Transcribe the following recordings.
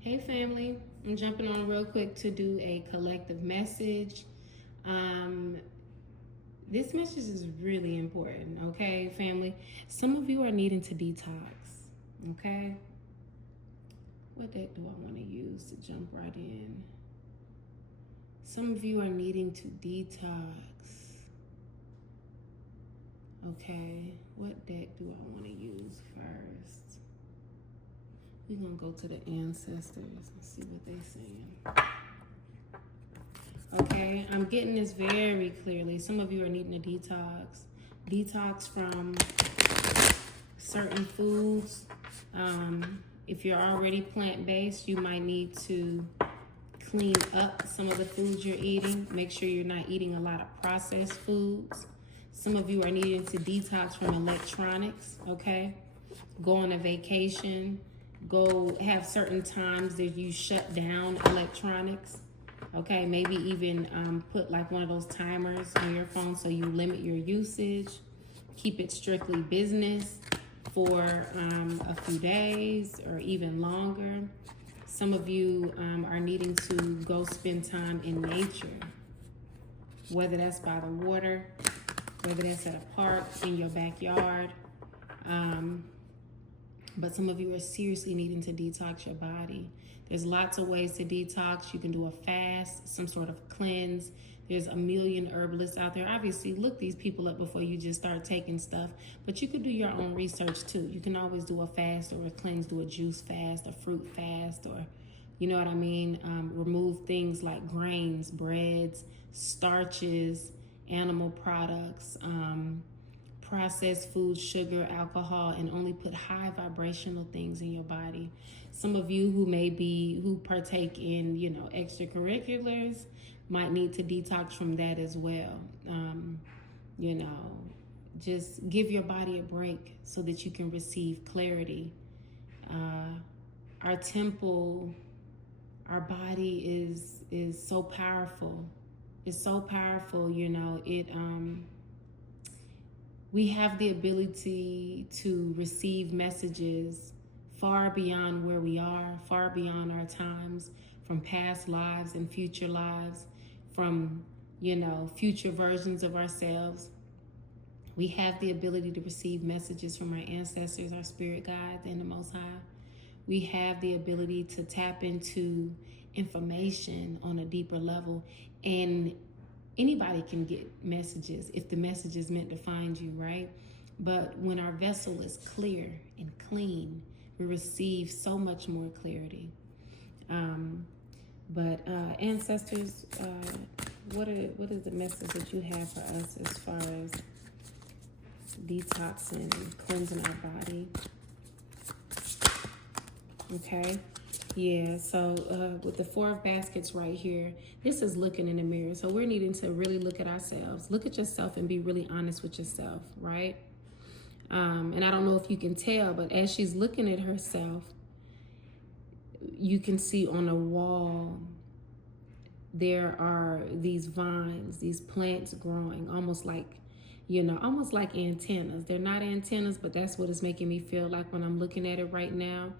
Hey family, I'm jumping on real quick to do a collective message. Um, this message is really important, okay, family? Some of you are needing to detox, okay? What deck do I want to use to jump right in? Some of you are needing to detox, okay? What deck do I want to use first? We're going to go to the ancestors and see what they're saying. Okay, I'm getting this very clearly. Some of you are needing a detox from certain foods. If you're already plant-based, you might need to clean up some of the foods you're eating. Make sure you're not eating a lot of processed foods. Some of you are needing to detox from electronics, okay? Go on a vacation. Go have certain times that you shut down electronics. Okay, maybe even put like one of those timers on your phone so you limit your usage. Keep it strictly business for a few days or even longer. Some of you are needing to go spend time in nature, whether that's by the water, whether that's at a park, in your backyard. But some of you are seriously needing to detox your body. There's lots of ways to detox. You can do a fast, some sort of cleanse. There's a million herbalists out there. Obviously, look these people up before you just start taking stuff. But you could do your own research too. You can always do a fast or a cleanse, do a juice fast, a fruit fast, or you know what I mean? Remove things like grains, breads, starches, animal products, processed food, sugar, alcohol, and only put high vibrational things in your body. Some of you who partake in, extracurriculars might need to detox from that as well. Just give your body a break so that you can receive clarity. Our temple, our body is so powerful. It's so powerful, we have the ability to receive messages far beyond where we are, far beyond our times, from past lives and future lives, from, future versions of ourselves. We have the ability to receive messages from our ancestors, our spirit guides, and the Most High. We have the ability to tap into information on a deeper level, and anybody can get messages if the message is meant to find you, right? But when our vessel is clear and clean, we receive so much more clarity. Ancestors, what is the message that you have for us as far as detoxing and cleansing our body? Okay. Yeah, so with the 4 of baskets right here, this is looking in the mirror. So we're needing to really look at ourselves. Look at yourself and be really honest with yourself, right? And I don't know if you can tell, but as she's looking at herself, you can see on the wall, there are these vines, these plants growing, almost like antennas. They're not antennas, but that's what it's making me feel like when I'm looking at it right now.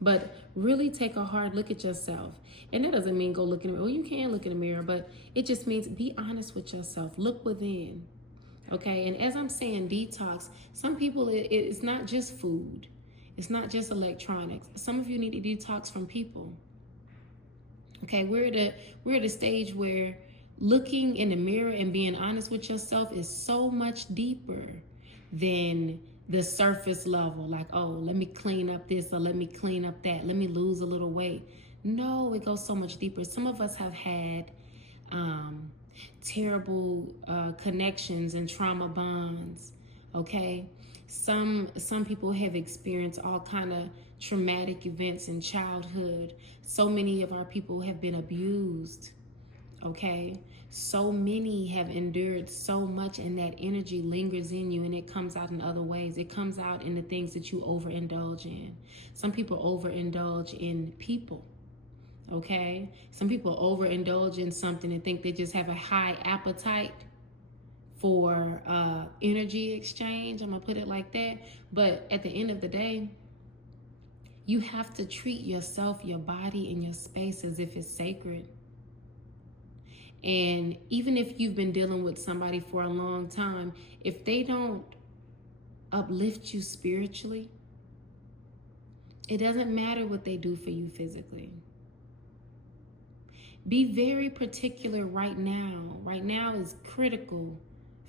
But really take a hard look at yourself. And that doesn't mean go look in the mirror. Well, you can look in the mirror, but it just means be honest with yourself. Look within. Okay? And as I'm saying detox, some people, it's not just food. It's not just electronics. Some of you need to detox from people. Okay? We're at a stage where looking in the mirror and being honest with yourself is so much deeper than the surface level, like, oh, let me clean up this or let me clean up that, let me lose a little weight. No, it goes so much deeper. Some of us have had terrible connections and trauma bonds, okay? Some people have experienced all kind of traumatic events in childhood. So many of our people have been abused, okay? So many have endured so much, and that energy lingers in you, and it comes out in other ways. It comes out in the things that you overindulge in. Some people overindulge in people, okay? Some people overindulge in something and think they just have a high appetite for energy exchange. I'm gonna put it like that. But at the end of the day, You have to treat yourself, your body, and your space as if it's sacred. And even if you've been dealing with somebody for a long time, if they don't uplift you spiritually, it doesn't matter what they do for you physically. Be very particular right now. Right now is critical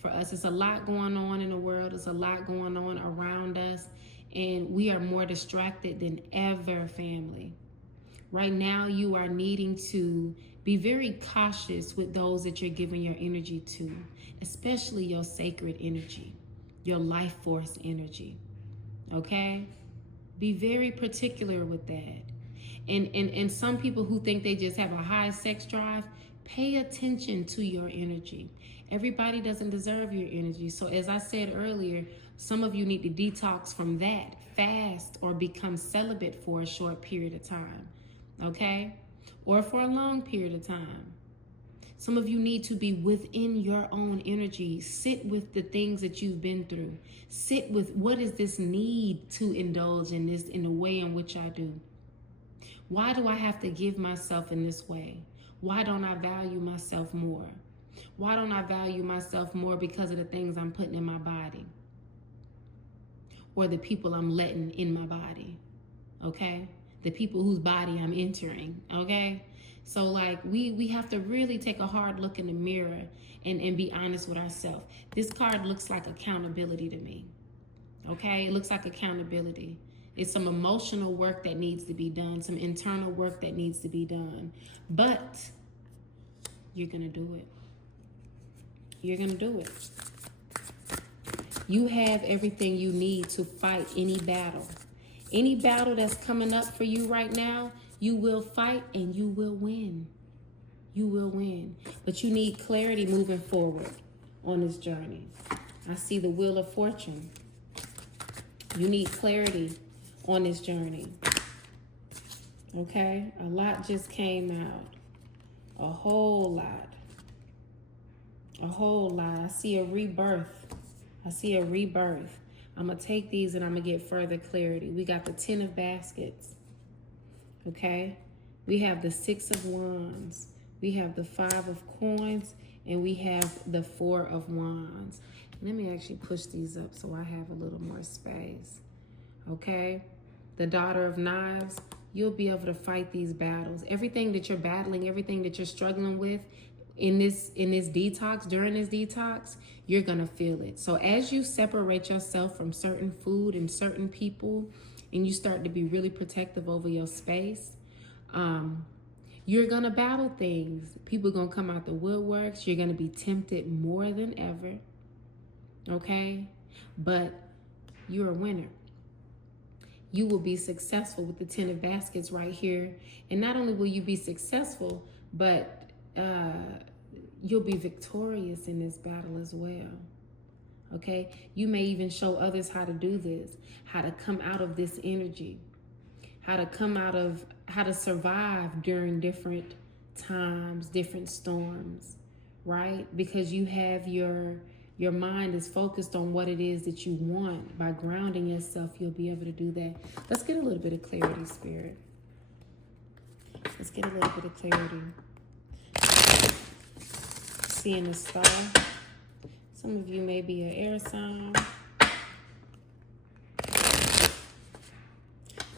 for us. It's a lot going on in the world. It's a lot going on around us. And we are more distracted than ever, family. Right now, you are needing to be very cautious with those that you're giving your energy to, especially your sacred energy, your life force energy. Okay? Be very particular with that. And some people who think they just have a high sex drive, pay attention to your energy. Everybody doesn't deserve your energy. So as I said earlier, some of you need to detox from that, fast, or become celibate for a short period of time, okay? Or for a long period of time. Some of you need to be within your own energy. Sit with the things that you've been through. Sit with what is this need to indulge in this in the way in which I do. Why do I have to give myself in this way? Why don't I value myself more? Why don't I value myself more because of the things I'm putting in my body? Or the people I'm letting in my body, okay? The people whose body I'm entering, okay? So like we have to really take a hard look in the mirror and be honest with ourselves. This card looks like accountability to me, okay? It looks like accountability. It's some emotional work that needs to be done, some internal work that needs to be done. But you're gonna do it. You're gonna do it. You have everything you need to fight any battle. Any battle that's coming up for you right now, you will fight and you will win. You will win. But you need clarity moving forward on this journey. I see the Wheel of Fortune. You need clarity on this journey. Okay? A lot just came out. A whole lot. A whole lot. I see a rebirth. I see a rebirth. I'm going to take these and I'm going to get further clarity. We got the 10 of Baskets. Okay? We have the 6 of Wands. We have the 5 of Coins. And we have the 4 of Wands. Let me actually push these up so I have a little more space. Okay? The Daughter of Knives. You'll be able to fight these battles. Everything that you're battling, everything that you're struggling with in this detox, during this detox, you're going to feel it. So as you separate yourself from certain food and certain people, and you start to be really protective over your space, you're going to battle things. People are going to come out the woodworks. You're going to be tempted more than ever. Okay? But you're a winner. You will be successful with the 10 of Baskets right here. And not only will you be successful, but you'll be victorious in this battle as well. Okay? You may even show others how to do this, how to come out of this energy, how to survive during different times, different storms, right? Because you have your mind is focused on what it is that you want. By grounding yourself, you'll be able to do that. Let's get a little bit of clarity, Spirit. Let's get a little bit of clarity. Seeing the Star. Some of you may be an air sign.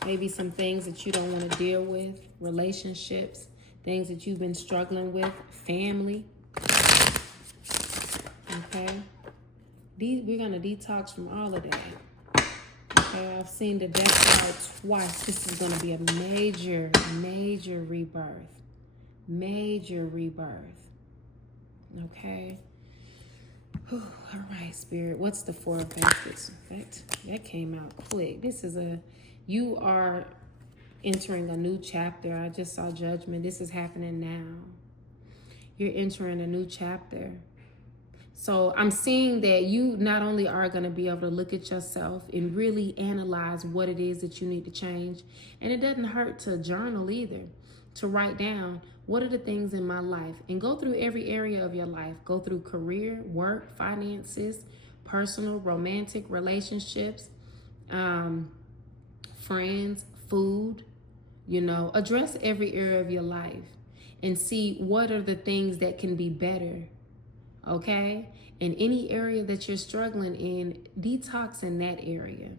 Maybe some things that you don't want to deal with. Relationships. Things that you've been struggling with. Family. Okay, we're going to detox from all of that. Okay, I've seen the Death card twice. This is going to be a major, major rebirth. Major rebirth. Okay. Whew. All right, Spirit. What's the 4 of Baskets? In fact, that came out quick. You are entering a new chapter. I just saw Judgment. This is happening now. You're entering a new chapter. So I'm seeing that you not only are going to be able to look at yourself and really analyze what it is that you need to change. And it doesn't hurt to journal either, to write down what are the things in my life and go through every area of your life. Go through career, work, finances, personal, romantic relationships, friends, food, address every area of your life and see what are the things that can be better. Okay? In any area that you're struggling in, detox in that area.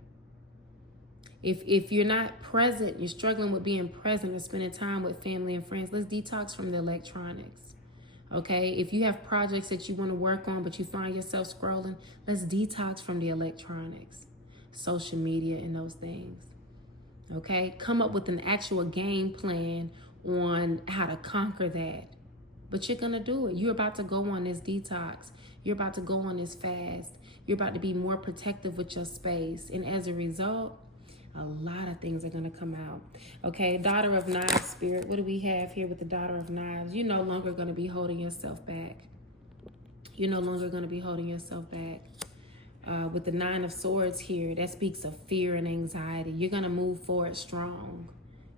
If you're not present, you're struggling with being present and spending time with family and friends, let's detox from the electronics. Okay? If you have projects that you want to work on, but you find yourself scrolling, let's detox from the electronics, social media, and those things. Okay? Come up with an actual game plan on how to conquer that. But you're going to do it. You're about to go on this detox. You're about to go on this fast. You're about to be more protective with your space. And as a result, a lot of things are going to come out. Okay, Daughter of Knives, Spirit. What do we have here with the Daughter of Knives? You're no longer going to be holding yourself back. You're no longer going to be holding yourself back. With the Nine of Swords here, that speaks of fear and anxiety. You're going to move forward strong.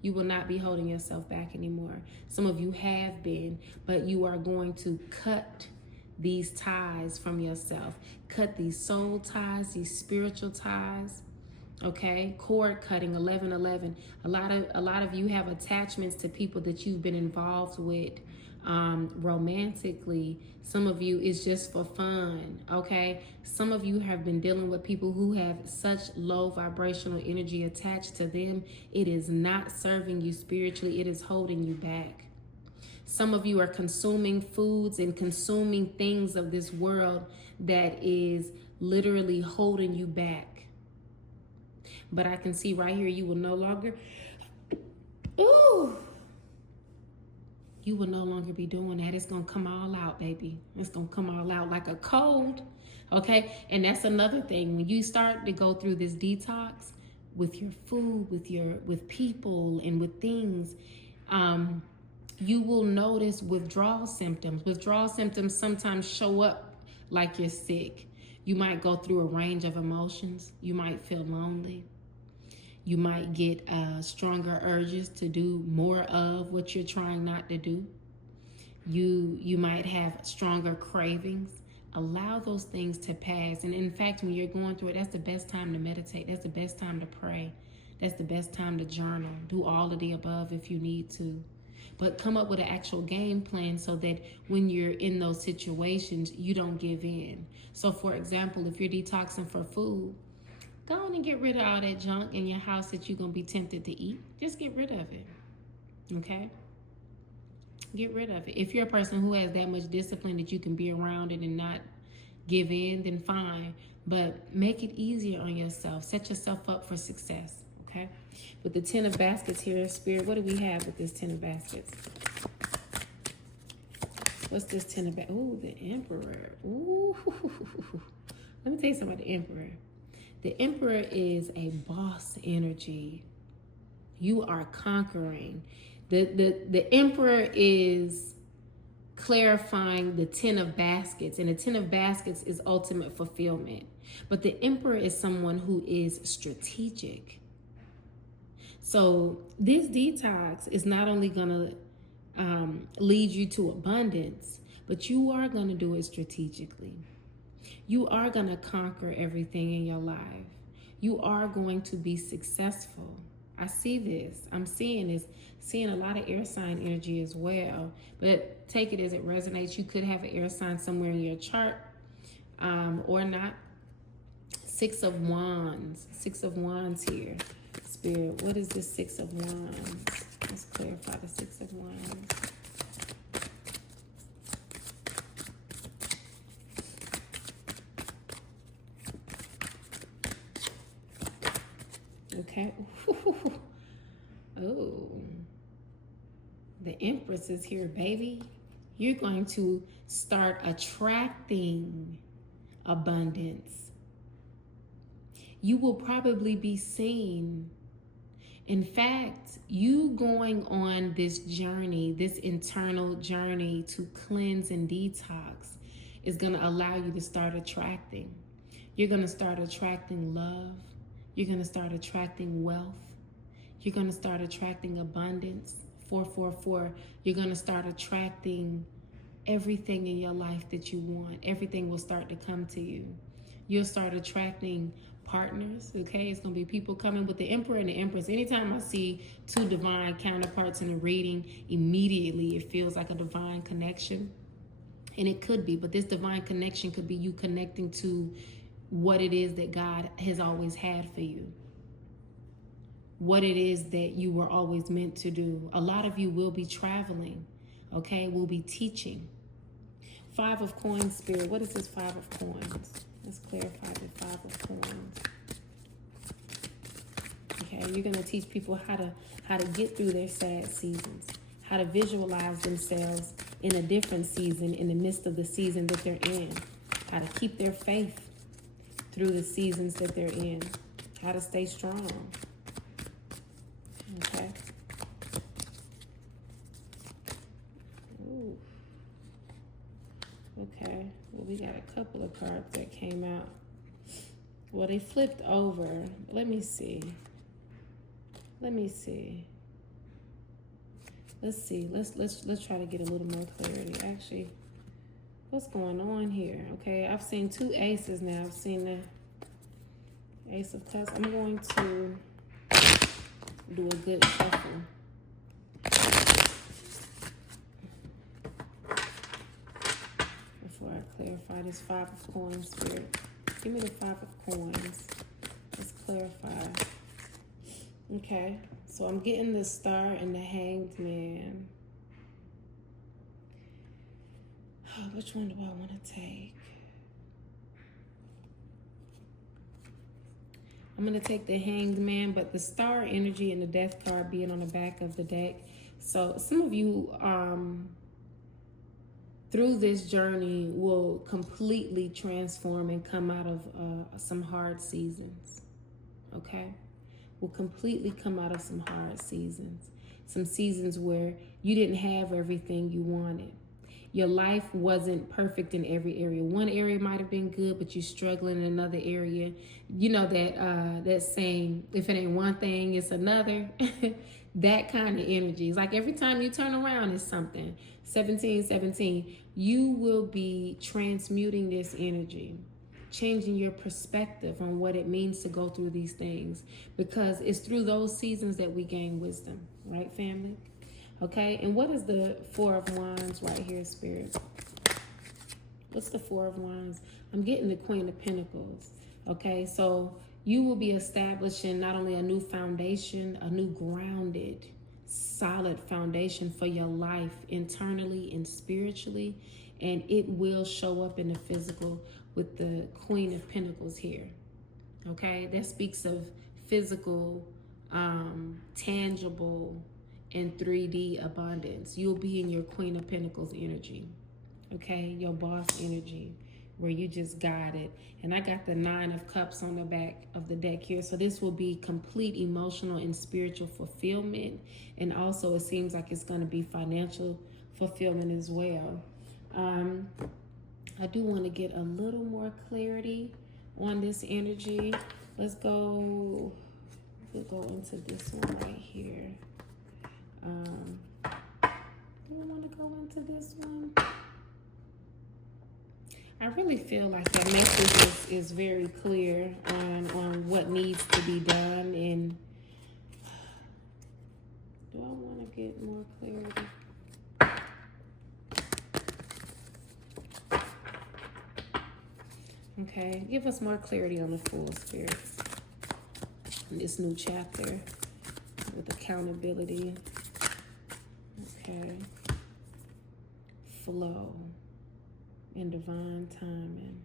You will not be holding yourself back anymore. Some of you have been, but you are going to cut these ties from yourself. Cut these soul ties, these spiritual ties. Okay, cord cutting, 1111. A lot of you have attachments to people that you've been involved with romantically. Some of you is just for fun. Okay, some of you have been dealing with people who have such low vibrational energy attached to them. It is not serving you spiritually. It is holding you back. Some of you are consuming foods and consuming things of this world that is literally holding you back. But I can see right here, you will no longer, you will no longer be doing that. It's going to come all out, baby. It's going to come all out like a cold, okay? And that's another thing. When you start to go through this detox with your food, with people, and with things, you will notice withdrawal symptoms. Withdrawal symptoms sometimes show up like you're sick. You might go through a range of emotions. You might feel lonely. You might get stronger urges to do more of what you're trying not to do. You might have stronger cravings. Allow those things to pass. And in fact, when you're going through it, that's the best time to meditate. That's the best time to pray. That's the best time to journal. Do all of the above if you need to. But come up with an actual game plan so that when you're in those situations, you don't give in. So for example, if you're detoxing for food, go on and get rid of all that junk in your house that you're going to be tempted to eat. Just get rid of it. Okay? Get rid of it. If you're a person who has that much discipline that you can be around it and not give in, then fine. But make it easier on yourself. Set yourself up for success. Okay? With the 10 of baskets here, Spirit, what do we have with this 10 of baskets? What's this 10 of baskets? Ooh, the Emperor. Ooh. Let me tell you something about the Emperor. The Emperor is a boss energy. You are conquering. The Emperor is clarifying the 10 of baskets, and the 10 of baskets is ultimate fulfillment. But the Emperor is someone who is strategic. So this detox is not only going to lead you to abundance, but you are going to do it strategically. You are going to conquer everything in your life. You are going to be successful. I see this. I'm seeing this. Seeing a lot of air sign energy as well. But take it as it resonates. You could have an air sign somewhere in your chart or not. 6 of Wands. 6 of Wands here. Spirit, what is this 6 of Wands? Let's clarify the 6 of Wands. Okay. Oh, the Empress is here, baby. You're going to start attracting abundance. You will probably be seen. In fact, you going on this journey, this internal journey to cleanse and detox is going to allow you to start attracting. You're going to start attracting love. You're going to start attracting wealth. You're going to start attracting abundance. 444. You're going to start attracting everything in your life that you want. Everything will start to come to you. You'll start attracting partners, okay? It's going to be people coming with the Emperor and the Empress. Anytime I see two divine counterparts in a reading, immediately it feels like a divine connection. And it could be, but this divine connection could be you connecting to what it is that God has always had for you. What it is that you were always meant to do. A lot of you will be traveling, okay? Will be teaching. 5 of Coins, Spirit. What is this 5 of Coins? Let's clarify the 5 of Coins. Okay, you're going to teach people how to get through their sad seasons, how to visualize themselves in a different season in the midst of the season that they're in, how to keep their faith through the seasons that they're in, how to stay strong. Okay. Ooh. Okay, well, we got a couple of cards that came out. Well, they flipped over. Let me see. Let's see. Let's try to get a little more clarity. Actually, what's going on here? Okay, I've seen 2 aces now. I've seen the Ace of Cups. I'm going to do a good shuffle. Before I clarify this 5 of Coins, Spirit. Give me the 5 of Coins. Let's clarify. Okay, so I'm getting the Star and the Hanged Man. Which one do I want to take? I'm going to take the Hanged Man, but the Star energy and the Death card being on the back of the deck. So some of you, through this journey, will completely transform and come out of some hard seasons. Okay? Will completely come out of some hard seasons. Some seasons where you didn't have everything you wanted. Your life wasn't perfect in every area. One area might have been good, but you're struggling in another area. You know that saying, if it ain't one thing, it's another. That kind of energy. It's like every time you turn around, it's something. 17. You will be transmuting this energy, changing your perspective on what it means to go through these things, because it's through those seasons that we gain wisdom, right, family? Okay, and what is the 4 of Wands right here, Spirit? What's the 4 of Wands? I'm getting the Queen of Pentacles. Okay, so you will be establishing not only a new foundation, a new grounded, solid foundation for your life internally and spiritually, and it will show up in the physical with the Queen of Pentacles here. Okay, that speaks of physical, tangible, and 3D abundance. You'll be in your Queen of Pentacles energy. Okay, your boss energy, where you just got it. And I got the 9 of Cups on the back of the deck here. So this will be complete emotional and spiritual fulfillment. And also it seems like it's going to be financial fulfillment as well. I do want to get a little more clarity on this energy. We'll go into this one right here. Do I want to go into this one? I really feel like the message is very clear on what needs to be done. And do I want to get more clarity? Okay, give us more clarity on the Fool, Spirit. In this new chapter with accountability. Okay. Flow and divine timing.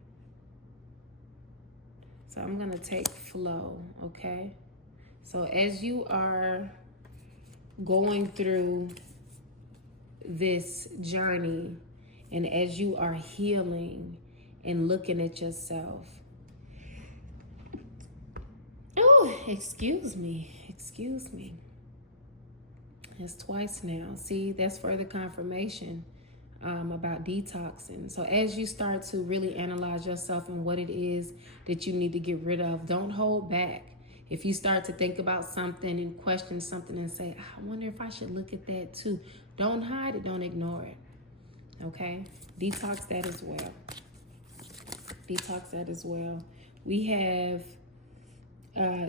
So I'm going to take flow, okay? So as you are going through this journey and as you are healing and looking at yourself. Oh, excuse me. That's twice now. See, that's further confirmation about detoxing. So as you start to really analyze yourself and what it is that you need to get rid of, don't hold back. If you start to think about something and question something and say, I wonder if I should look at that too. Don't hide it. Don't ignore it. Okay? Detox that as well. We have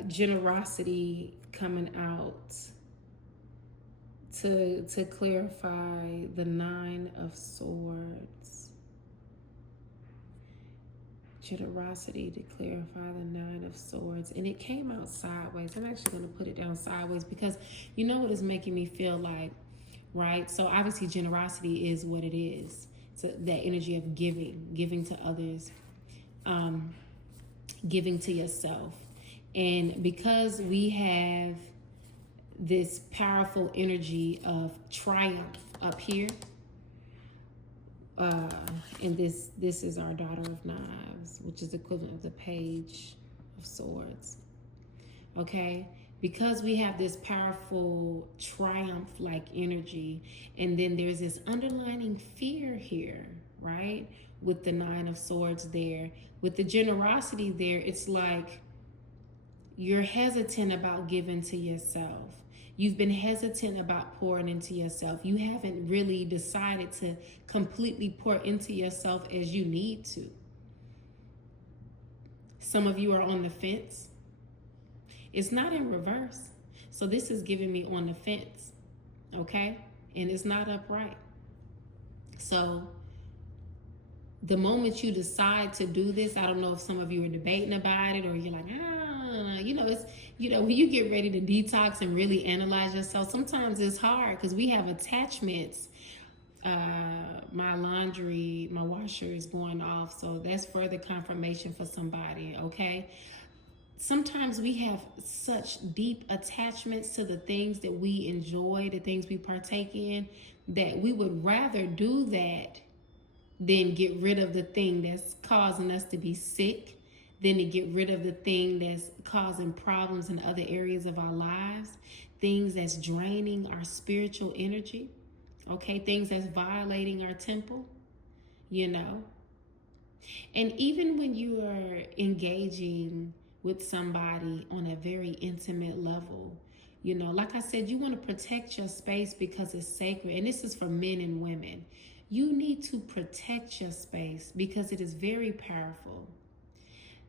generosity coming out to clarify the Nine of Swords. Generosity to clarify the Nine of Swords. And it came out sideways. I'm actually going to put it down sideways because you know what is making me feel like, right? So obviously generosity is what it is. So that energy of giving to others, giving to yourself. And because we have this powerful energy of triumph up here, and this is our Daughter of Knives, which is equivalent of the Page of Swords. Okay, because we have this powerful triumph-like energy, and then there's this underlining fear here, right? With the Nine of Swords there, with the generosity there, it's like you're hesitant about giving to yourself. You've been hesitant about pouring into yourself. You haven't really decided to completely pour into yourself as you need to. Some of you are on the fence. It's not in reverse. So this is giving me on the fence, okay? And it's not upright. So the moment you decide to do this, I don't know if some of you are debating about it or you're like, when you get ready to detox and really analyze yourself, sometimes it's hard because we have attachments. My washer is going off, so that's further confirmation for somebody, okay? Sometimes we have such deep attachments to the things that we enjoy, the things we partake in, that we would rather do that than get rid of the thing that's causing us to be sick, than to get rid of the thing that's causing problems in other areas of our lives, things that's draining our spiritual energy, okay, things that's violating our temple, And even when you are engaging with somebody on a very intimate level, like I said, you want to protect your space because it's sacred. And this is for men and women. You need to protect your space because it is very powerful.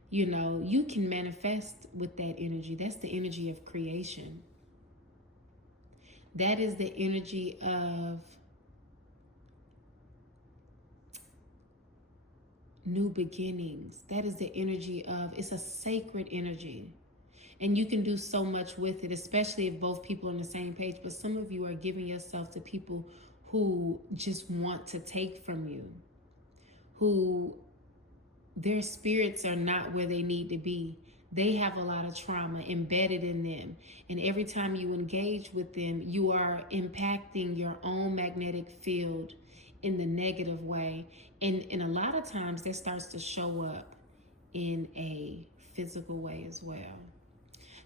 You can manifest with that energy. That's the energy of creation. That is the energy of new beginnings. That is the energy of, it's a sacred energy. And you can do so much with it, especially if both people are on the same page. But some of you are giving yourself to people who just want to take from you, who their spirits are not where they need to be. They have a lot of trauma embedded in them. And every time you engage with them, you are impacting your own magnetic field in the negative way. And a lot of times that starts to show up in a physical way as well.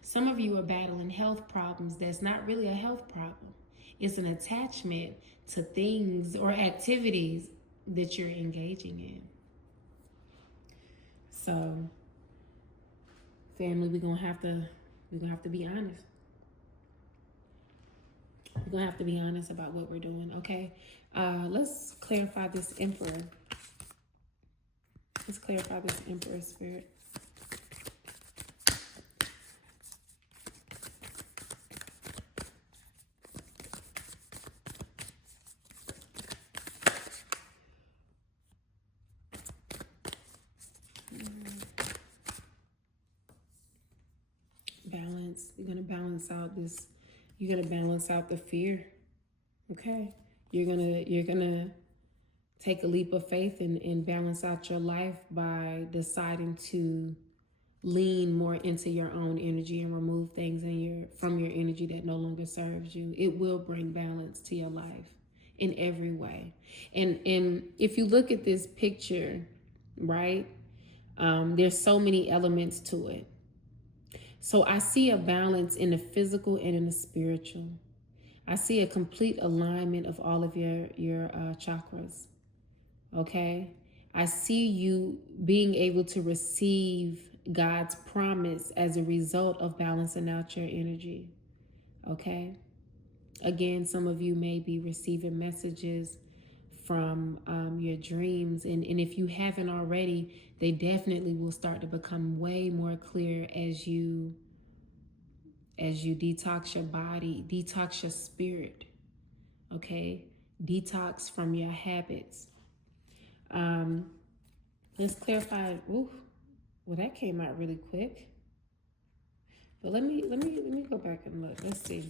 Some of you are battling health problems that's not really a health problem. It's an attachment to things or activities that you're engaging in. So, family, we're gonna have to be honest. We're gonna have to be honest about what we're doing, okay? Let's clarify this Emperor. Let's clarify this Emperor spirit. Balance. You're gonna balance out this. You're gonna balance out the fear. Okay. You're gonna take a leap of faith and balance out your life by deciding to lean more into your own energy and remove things from your energy that no longer serves you. It will bring balance to your life in every way. And if you look at this picture, right, there's so many elements to it. So I see a balance in the physical and in the spiritual. I see a complete alignment of all of your chakras. Okay? I see you being able to receive God's promise as a result of balancing out your energy. Okay? Again, some of you may be receiving messages from your dreams. And if you haven't already, they definitely will start to become way more clear as you as you detox your body, detox your spirit, okay? Detox from your habits. Let's clarify. Ooh, well, that came out really quick. But let me go back and look. Let's see.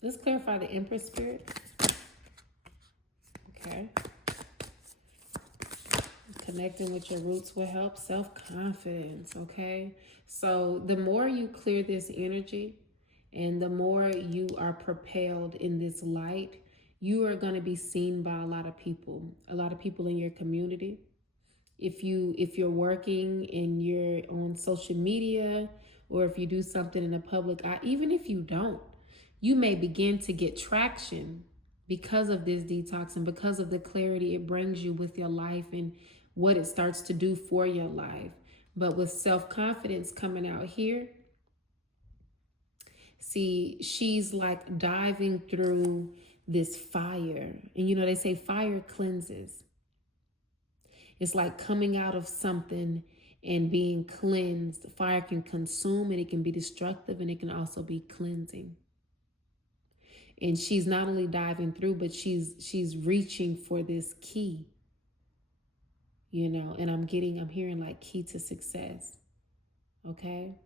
Let's clarify the Empress spirit. Okay. Connecting with your roots will help self-confidence, okay? So the more you clear this energy and the more you are propelled in this light, you are going to be seen by a lot of people in your community. If you're working and you're on social media, or if you do something in the public eye, even if you don't, you may begin to get traction because of this detox and because of the clarity it brings you with your life and what it starts to do for your life. But with self-confidence coming out here, see, she's like diving through this fire. And you know, they say fire cleanses. It's like coming out of something and being cleansed. Fire can consume and it can be destructive, and it can also be cleansing. And she's not only diving through, but she's reaching for this key. You know, and I'm hearing like key to success. Okay?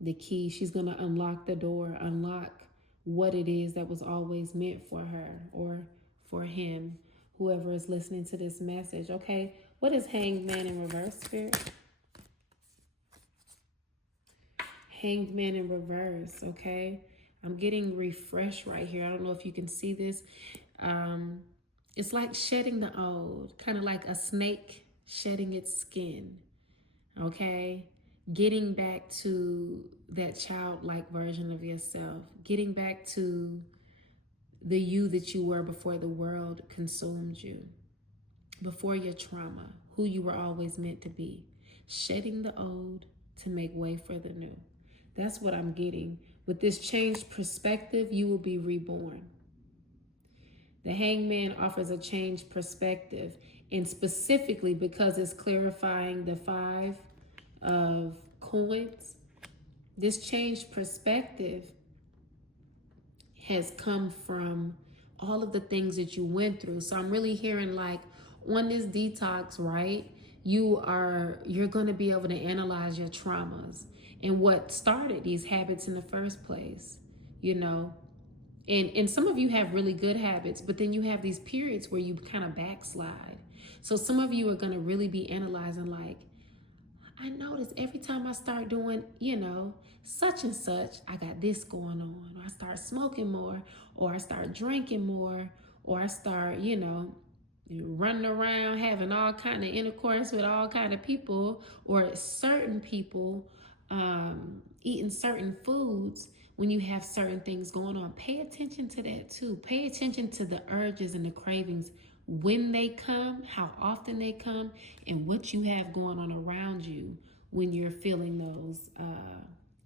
The key, she's going to unlock the door, unlock what it is that was always meant for her or for him, whoever is listening to this message. Okay? What is Hanged Man in reverse, Spirit? Hanged Man in reverse, okay? I'm getting refreshed right here. I don't know if you can see this. It's like shedding the old, kind of like a snake shedding its skin, okay? Getting back to that childlike version of yourself, getting back to the you that you were before the world consumed you, before your trauma, who you were always meant to be, shedding the old to make way for the new. That's what I'm getting. With this changed perspective, you will be reborn. The Hangman offers a changed perspective, and specifically because it's clarifying the 5 of coins, this changed perspective has come from all of the things that you went through. So I'm really hearing like on this detox, right? You're going to be able to analyze your traumas and what started these habits in the first place, you know. And some of you have really good habits, but then you have these periods where you kind of backslide. So some of you are going to really be analyzing like, I notice every time I start doing, you know, such and such, I got this going on. Or I start smoking more, or I start drinking more, or I start, you know, running around having all kind of intercourse with all kind of people, or certain people, eating certain foods. When you have certain things going on, pay attention to that too. Pay attention to the urges and the cravings when they come, how often they come, and what you have going on around you when you're feeling those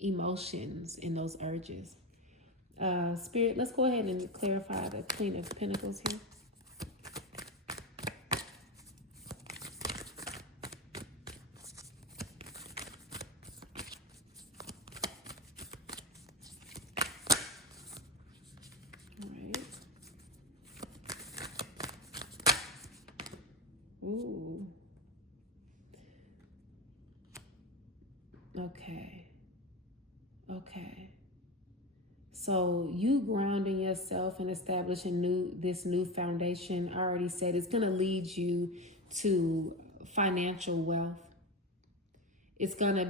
emotions and those urges. Spirit, let's go ahead and clarify the Queen of Pentacles here. Ooh. Okay. So you grounding yourself and establishing this new foundation, I already said, it's going to lead you to financial wealth. It's going to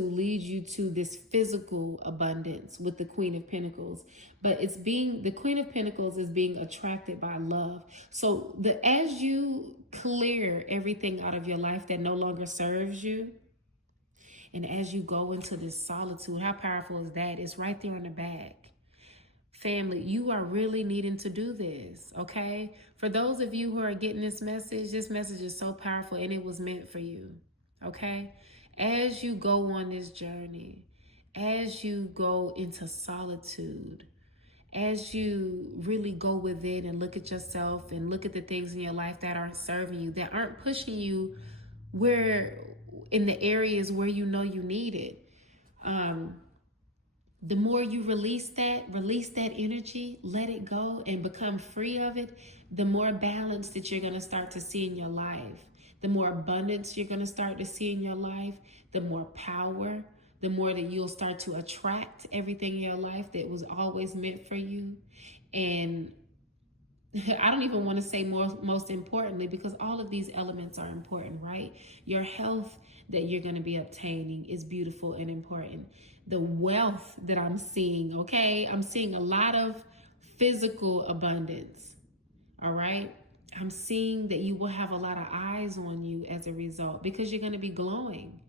lead you to this physical abundance with the Queen of Pentacles. But the Queen of Pentacles is being attracted by love. So as you clear everything out of your life that no longer serves you, and as you go into this solitude, how powerful is that? It's right there in the back. Family, you are really needing to do this, okay? For those of you who are getting this message is so powerful, and it was meant for you, okay? As you go on this journey, as you go into solitude, as you really go within and look at yourself and look at the things in your life that aren't serving you, that aren't pushing you where in the areas where you know you need it. The more you release that energy, let it go and become free of it, the more balance that you're going to start to see in your life, the more abundance you're going to start to see in your life, the more power, the more that you'll start to attract everything in your life that was always meant for you. And I don't even want to say most importantly, because all of these elements are important, right? Your health that you're going to be obtaining is beautiful and important. The wealth that I'm seeing, okay? I'm seeing a lot of physical abundance, all right? I'm seeing that you will have a lot of eyes on you as a result, because you're going to be glowing.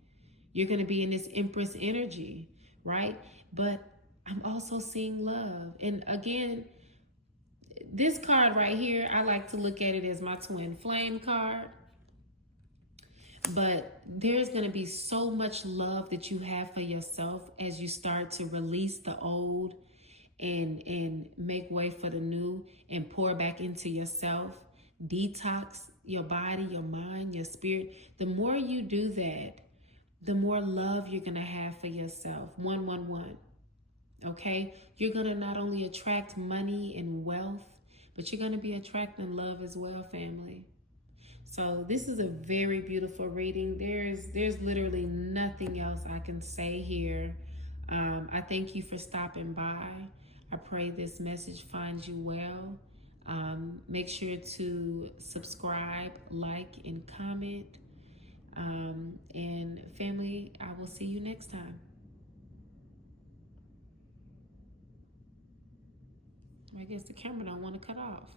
You're going to be in this Empress energy, right? But I'm also seeing love. And again, this card right here, I like to look at it as my twin flame card. But there's going to be so much love that you have for yourself as you start to release the old and make way for the new and pour back into yourself. Detox your body, your mind, your spirit. The more you do that, the more love you're going to have for yourself. 111. Okay? You're going to not only attract money and wealth, but you're going to be attracting love as well, family. So this is a very beautiful reading. There's literally nothing else I can say here. I thank you for stopping by. I pray this message finds you well. Make sure to subscribe, like, and comment. And family, I will see you next time. I guess the camera don't want to cut off.